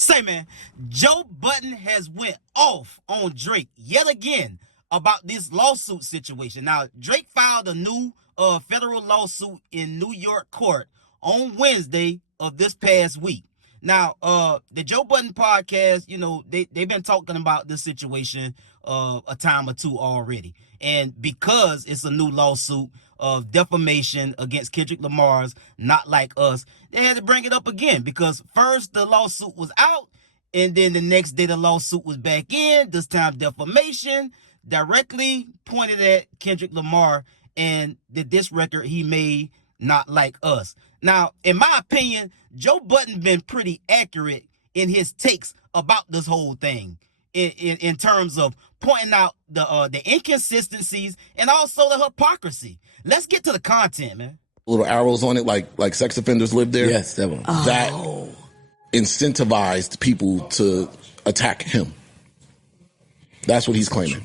Say, man, Joe Budden has went off on Drake yet again about this lawsuit situation. Now, Drake filed a new federal lawsuit in New York court on Wednesday of this past week. Now, the Joe Budden podcast, you know, they've been talking about this situation a time or two already. And because it's a new lawsuit of defamation against Kendrick Lamar's Not Like Us, they had to bring it up again because first the lawsuit was out and then the next day the lawsuit was back in, this time defamation, directly pointed at Kendrick Lamar and the diss record he made, Not Like Us. Now, in my opinion, Joe Budden been pretty accurate in his takes about this whole thing in terms of pointing out the inconsistencies and also the hypocrisy. Let's get to the content, man. Little arrows on it, like sex offenders live there. Yes, that one. That incentivized people to attack him. That's what he's claiming.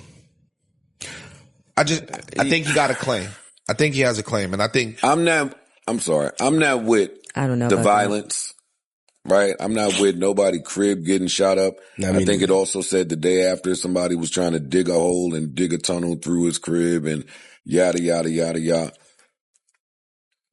I think he got a claim. I think he has a claim, and I think I'm not with the violence, right? I'm not with nobody crib getting shot up. I think it also said the day after somebody was trying to dig a hole and dig a tunnel through his crib and yada, yada, yada, yada.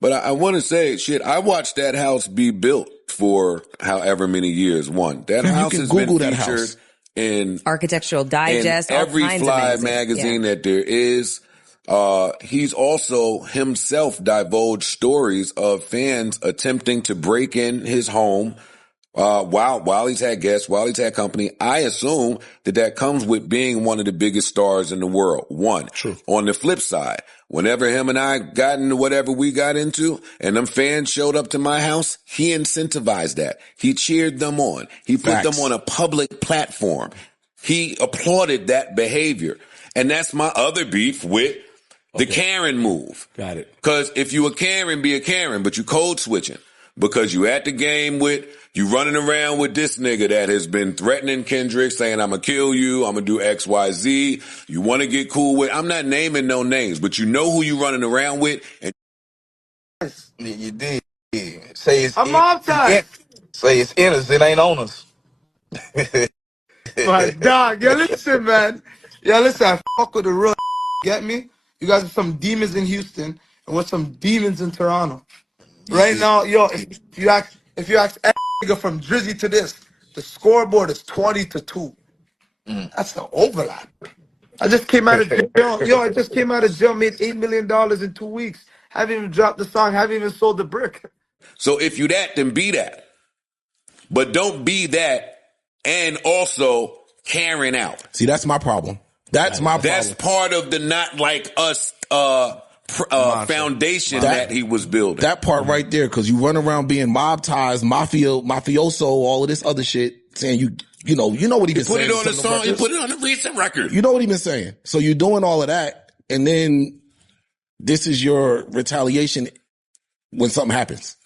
But I want to say, shit, I watched that house be built for however many years. That house has been featured in Architectural Digest, in every all kinds fly of magazine that there is. He's also himself divulged stories of fans attempting to break in his home while he's had guests, while he's had company. I assume that comes with being one of the biggest stars in the world. True. On the flip side, whenever him and I got into whatever we got into and them fans showed up to my house, he incentivized that. He cheered them on. He put them on a public platform. He applauded that behavior. And that's my other beef with the Karen move. Got it. Because if you a Karen, be a Karen, but you code switching. Because you at the game you running around with this nigga that has been threatening Kendrick, saying, I'm going to kill you, I'm going to do X, Y, Z. You want to get cool with, I'm not naming no names, but you know who you running around with. And you did. Say it's I'm off time. Say it's innocent, it ain't on us. My dog, yo, listen, man. Yo, listen, I fuck with the real. Get me? You guys are some demons in Houston, and we're some demons in Toronto. Right now, yo, if you ask any nigga from Drizzy to this, the scoreboard is 20-2. That's the overlap. I just came out of jail. Yo, I just came out of jail, made $8 million in 2 weeks. Haven't even dropped the song, haven't even sold the brick. So if you that, then be that. But don't be that and also Karen out. See, that's my problem. That's my problem. That's part of the Not Like Us foundation that he was building. That part right there, because you run around being mob ties, mafioso, all of this other shit, saying you know what he been saying. You put it on the song, you put it on the recent record. You know what he been saying. So you're doing all of that, and then this is your retaliation when something happens.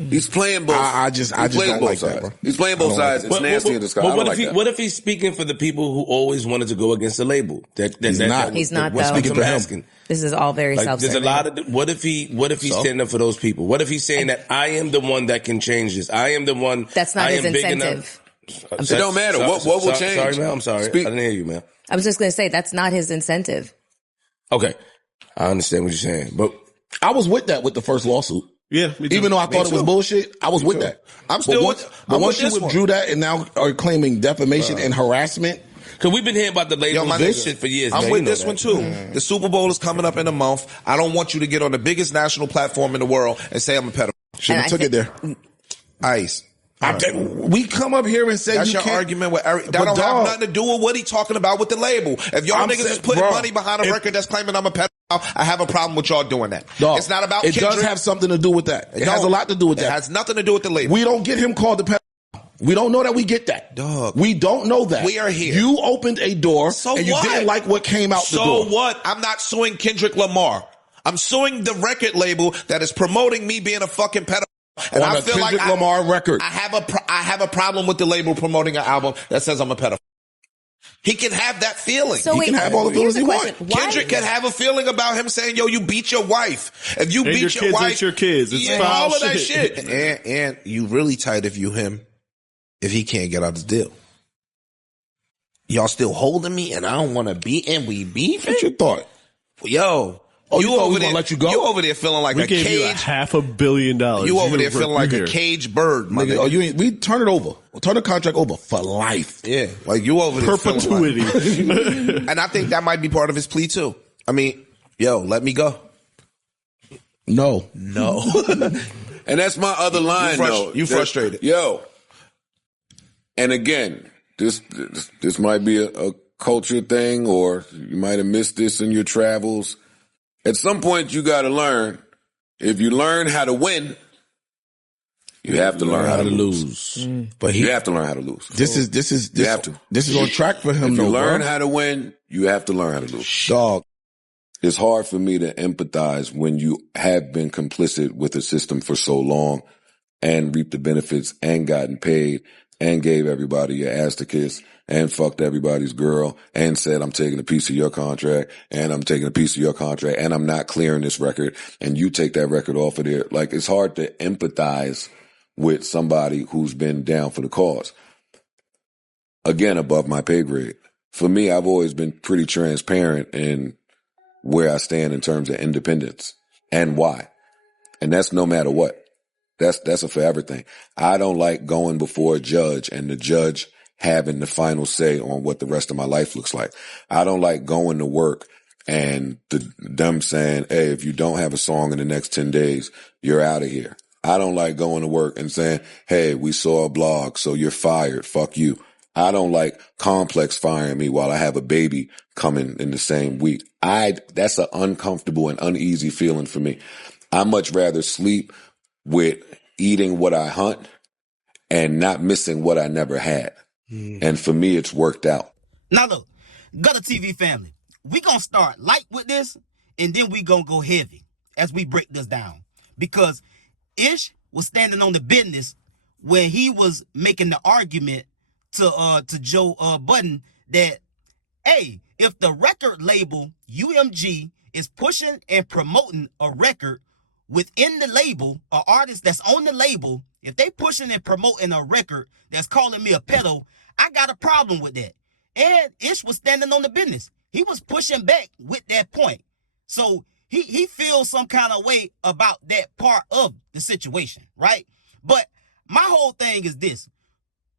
He's playing both. I just don't like that, bro. He's playing both sides. It's nasty in the sky. But what if he's speaking for the people who always wanted to go against the label? He's not though. Speaking for him. This is all very self-serving. There's a lot of. What if he's standing up for those people? What if he's saying that I am the one that can change this? I am the one. That's not his incentive. It don't matter. What will change? Sorry, man. I'm sorry. I didn't hear you, man. I was just going to say that's not his incentive. Okay, I understand what you're saying, but I was with that with the first lawsuit. Yeah, me too. Even though I thought it was bullshit, I was with that. I'm still with. But once you withdrew that and now are claiming defamation and harassment, because we've been hearing about the label this shit for years. I'm man. with this one too. The Super Bowl is coming up in a month. I don't want you to get on the biggest national platform in the world and say I'm a pedophile. Shouldn't have took it there. Ice. We come up here and say that's you your can't, argument with Eric. That don't have nothing to do with what he talking about with the label. If y'all niggas is putting money behind a record that's claiming I'm a pedophile, I have a problem with y'all doing that. Dog, it's not about it Kendrick. does have something to do with that. It has a lot to do with that. It has nothing to do with the label. We don't get him called the pedophile. We don't know that we get that. Dog. We don't know that. We are here. You opened a door and you didn't like what came out the door. So what? I'm not suing Kendrick Lamar. I'm suing the record label that is promoting me being a fucking pedophile. And on I a feel Kendrick like Lamar record. I have a problem with the label promoting an album that says I'm a pedophile. He can have that feeling. So he wait, can have all the feelings he wants. Kendrick can have a feeling about him saying, yo, you beat your wife. If you beat your kids wife. ain't your kids. It's all of that shit. And you really tight if you him. if he can't get out the deal. Y'all still holding me and I don't want to be, and we beefing? What's your thought? Yo. Oh, you over there? Let you go? You over there feeling like we a gave cage. You $500 million. You over there feeling like a caged bird, my nigga. Oh, you ain't, we turn it over. We'll turn the contract over for life. Yeah, like you over there perpetuity. Like, and I think that might be part of his plea too. I mean, yo, let me go. No. And that's my other line, though. You frustrated. Yo. And again, this might be a culture thing, or you might have missed this in your travels. At some point, you got to learn. If you learn how to win, you have to learn how to lose. But you have to learn how to lose. This is on track for him. If you though, learn bro. how to win, you have to learn how to lose. Dog. It's hard for me to empathize when you have been complicit with a system for so long and reaped the benefits and gotten paid and gave everybody your ass to kiss and fucked everybody's girl and said, I'm taking a piece of your contract and I'm taking a piece of your contract and I'm not clearing this record and you take that record off of there. Like, it's hard to empathize with somebody who's been down for the cause. Again, above my pay grade. For me, I've always been pretty transparent in where I stand in terms of independence and why. And that's no matter what. That's a forever thing. I don't like going before a judge and the judge having the final say on what the rest of my life looks like. I don't like going to work and them saying, hey, if you don't have a song in the next 10 days, you're out of here. I don't like going to work and saying, hey, we saw a blog, so you're fired. Fuck you. I don't like Complex firing me while I have a baby coming in the same week. That's an uncomfortable and uneasy feeling for me. I much rather sleep with eating what I hunt and not missing what I never had. And for me, it's worked out. Now look, GuddaTV family, we gonna start light with this, and then we gonna go heavy as we break this down. Because Ish was standing on the business when he was making the argument to Joe Budden that, hey, if the record label UMG is pushing and promoting a record within the label, an artist that's on the label, if they pushing and promoting a record that's calling me a pedo, I got a problem with that. And Ish was standing on the business. He was pushing back with that point. So he feels some kind of way about that part of the situation, right? But my whole thing is this.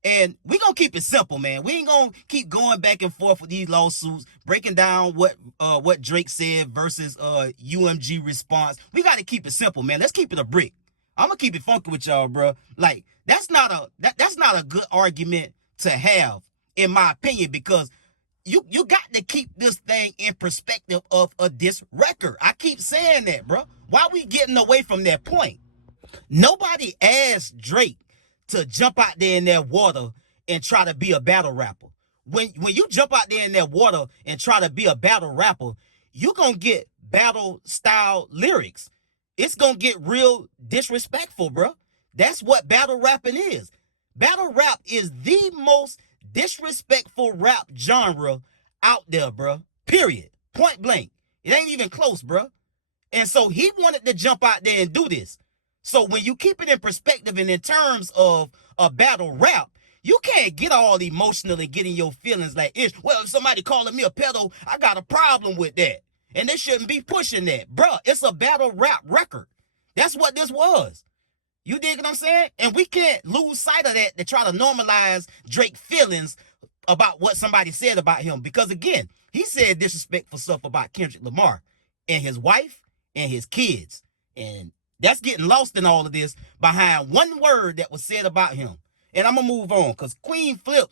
And we gonna keep it simple, man. We ain't gonna keep going back and forth with these lawsuits, breaking down what Drake said versus UMG response. We gotta keep it simple, man. Let's keep it a brick. I'm gonna keep it funky with y'all, bro. Like, that's not a good argument to have, in my opinion, because you got to keep this thing in perspective of a diss record. I keep saying that, bro. Why we getting away from that point? Nobody asked Drake to jump out there in that water and try to be a battle rapper. When you jump out there in that water and try to be a battle rapper, you gonna get battle style lyrics. It's gonna get real disrespectful, bro. That's what battle rapping is. Battle rap is the most disrespectful rap genre out there, bro. Period. Point blank. It ain't even close, bro. And so he wanted to jump out there and do this. So when you keep it in perspective and in terms of a battle rap, you can't get all emotional and get in your feelings like, well, if somebody calling me a pedo, I got a problem with that. And they shouldn't be pushing that. Bruh, it's a battle rap record. That's what this was. You dig what I'm saying? And we can't lose sight of that to try to normalize Drake's feelings about what somebody said about him. Because again, he said disrespectful stuff about Kendrick Lamar and his wife and his kids. And that's getting lost in all of this behind one word that was said about him. And I'm going to move on because Queen Flip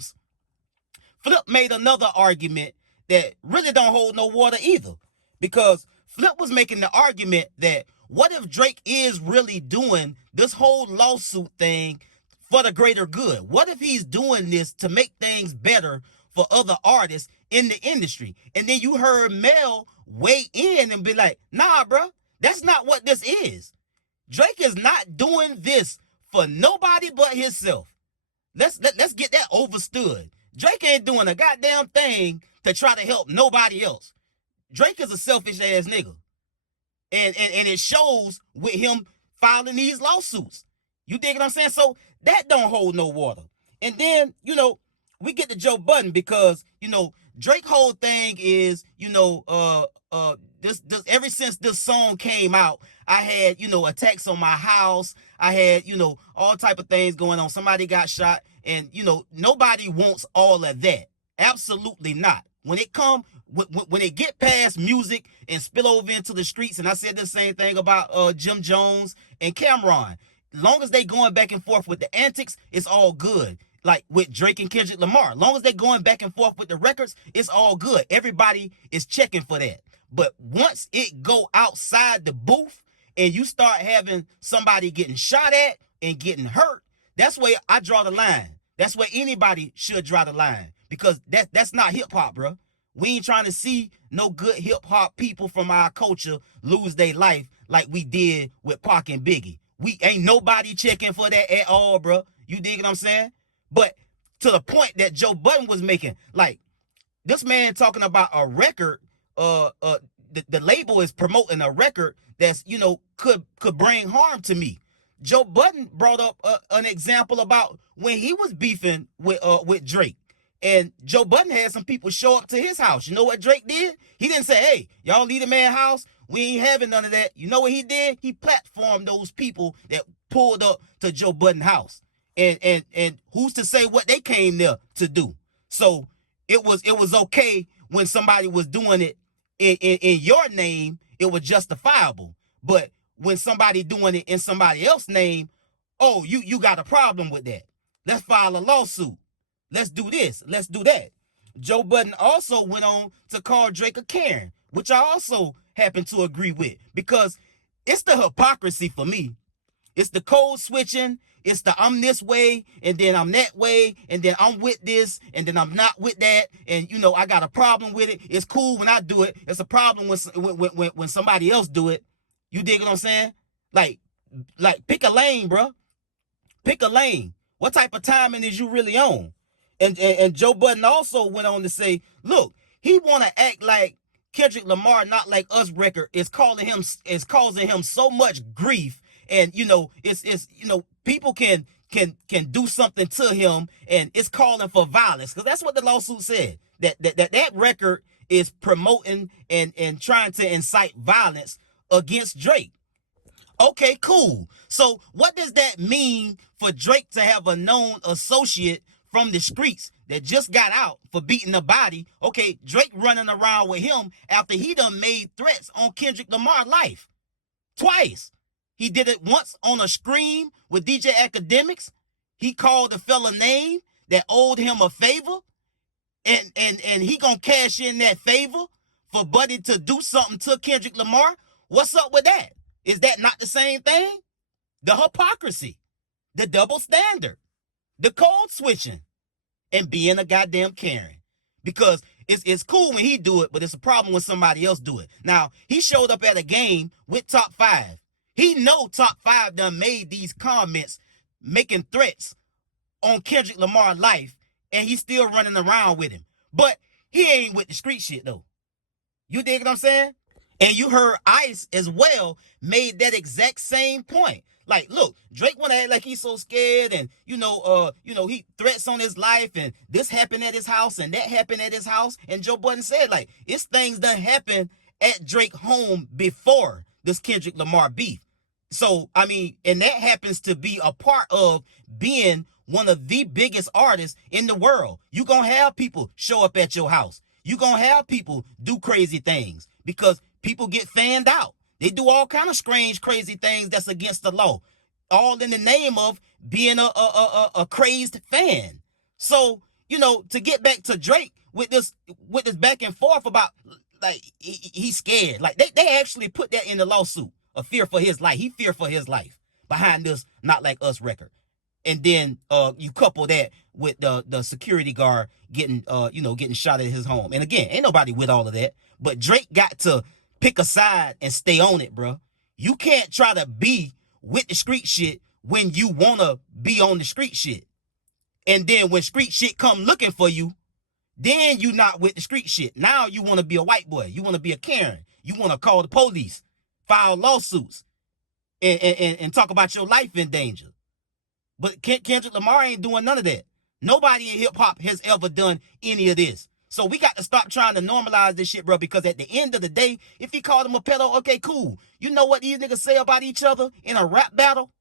made another argument that really don't hold no water either. Because Flip was making the argument that what if Drake is really doing this whole lawsuit thing for the greater good? What if he's doing this to make things better for other artists in the industry? And then you heard Mel weigh in and be like, nah, bro, that's not what this is. Drake is not doing this for nobody but himself. Let's get that overstood. Drake ain't doing a goddamn thing to try to help nobody else. Drake is a selfish ass nigga. And it shows with him filing these lawsuits. You dig what I'm saying? So that don't hold no water. And then, we get to Joe Budden because, Drake whole thing is, this ever since this song came out, I had, attacks on my house. I had, all type of things going on. Somebody got shot, and, nobody wants all of that. Absolutely not. When it get past music and spill over into the streets, and I said the same thing about Jim Jones and Cameron. Long as they going back and forth with the antics, it's all good. Like with Drake and Kendrick Lamar. Long as they going back and forth with the records, it's all good. Everybody is checking for that. But once it go outside the booth and you start having somebody getting shot at and getting hurt, that's where I draw the line. That's where anybody should draw the line. Because that's not hip-hop, bro. We ain't trying to see no good hip-hop people from our culture lose their life like we did with Pac and Biggie. We ain't nobody checking for that at all, bro. You dig what I'm saying? But to the point that Joe Budden was making, like, this man talking about a record, the label is promoting a record that's, could bring harm to me. Joe Budden brought up an example about when he was beefing with Drake. And Joe Budden had some people show up to his house. You know what Drake did? He didn't say, hey, y'all leave the man's house. We ain't having none of that. You know what he did? He platformed those people that pulled up to Joe Budden's house. And who's to say what they came there to do? So it was okay when somebody was doing it in your name, it was justifiable. But when somebody doing it in somebody else's name, oh, you got a problem with that. Let's file a lawsuit. Let's do this. Let's do that. Joe Budden also went on to call Drake a Karen, which I also happen to agree with, because it's the hypocrisy for me. It's the code switching. It's the I'm this way, and then I'm that way, and then I'm with this, and then I'm not with that, and I got a problem with it. It's cool when I do it. It's a problem when somebody else do it. You dig what I'm saying? Like pick a lane, bro. Pick a lane. What type of timing is you really on? And Joe Budden also went on to say, look, he want to act like Kendrick Lamar, Not Like Us record is causing him so much grief, and it's people can do something to him, and it's calling for violence, because that's what the lawsuit said, that record is promoting and trying to incite violence against Drake. Okay, cool. So what does that mean for Drake to have a known associate from the streets that just got out for beating the body? Okay, Drake running around with him after he done made threats on Kendrick Lamar's life twice. He did it once on a Scream with DJ Academics. He called the fella name that owed him a favor, and he gonna cash in that favor for Buddy to do something to Kendrick Lamar. What's up with that? Is that not the same thing? The hypocrisy, the double standard, the code switching, and being a goddamn Karen. Because it's cool when he do it, but it's a problem when somebody else do it. Now, he showed up at a game with Top5. He know Top5 done made these comments making threats on Kendrick Lamar's life, and he's still running around with him. But he ain't with the street shit, though. You dig what I'm saying? And you heard Ice as well made that exact same point. Like, look, Drake wanna act like he's so scared, and he threats on his life, and this happened at his house and that happened at his house. And Joe Budden said, like, it's things that happened at Drake home before this Kendrick Lamar beef. So, I mean, and that happens to be a part of being one of the biggest artists in the world. You gonna have people show up at your house. You gonna have people do crazy things because people get fanned out. They do all kind of strange, crazy things that's against the law, all in the name of being a crazed fan. So, to get back to Drake with this back and forth about, like, he's scared. Like, they actually put that in the lawsuit, a fear for his life. He fear for his life behind this Not Like Us record. And then you couple that with the security guard getting shot at his home. And again, ain't nobody with all of that. But Drake got to pick a side and stay on it, bro. You can't try to be with the street shit when you want to be on the street shit. And then when street shit come looking for you, then you not with the street shit. Now you want to be a white boy. You want to be a Karen. You want to call the police, file lawsuits, and talk about your life in danger. But Kendrick Lamar ain't doing none of that. Nobody in hip hop has ever done any of this. So we got to stop trying to normalize this shit, bro, because at the end of the day, if he called him a pedo, okay, cool. You know what these niggas say about each other in a rap battle?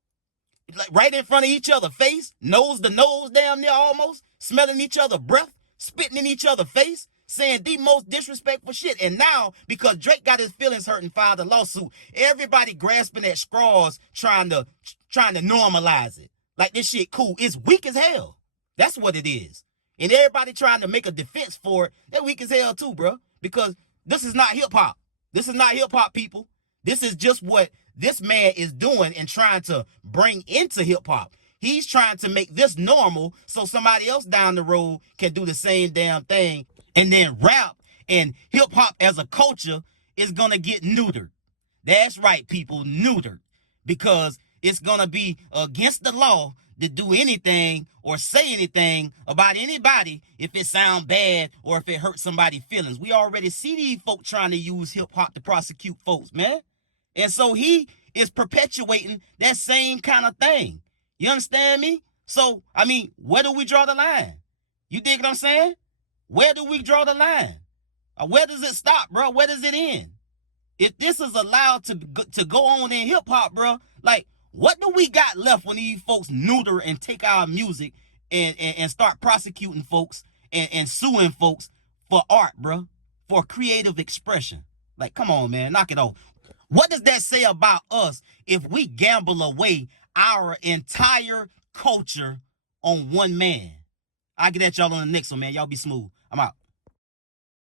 Like right in front of each other face, nose to nose damn near almost, smelling each other breath, spitting in each other face, saying the most disrespectful shit. And now, because Drake got his feelings hurt and filed a lawsuit, everybody grasping at straws trying to normalize it. Like this shit cool. It's weak as hell. That's what it is. And everybody trying to make a defense for it, they're weak as hell too, bro. Because this is not hip hop. This is not hip hop, people. This is just what this man is doing and trying to bring into hip hop. He's trying to make this normal so somebody else down the road can do the same damn thing. And then rap and hip hop as a culture is going to get neutered. That's right, people, neutered. Because it's going to be against the law to do anything or say anything about anybody if it sound bad or if it hurts somebody's feelings. We already see these folk trying to use hip hop to prosecute folks, man. And so he is perpetuating that same kind of thing. You understand me? So, I mean, where do we draw the line? You dig what I'm saying? Where do we draw the line? Where does it stop, bro? Where does it end? If this is allowed to go on in hip hop, bro, like, what do we got left when these folks neuter and take our music and start prosecuting folks and suing folks for art, bro, for creative expression? Like, come on, man, knock it off. What does that say about us if we gamble away our entire culture on one man? I'll get at y'all on the next one, man. Y'all be smooth. I'm out.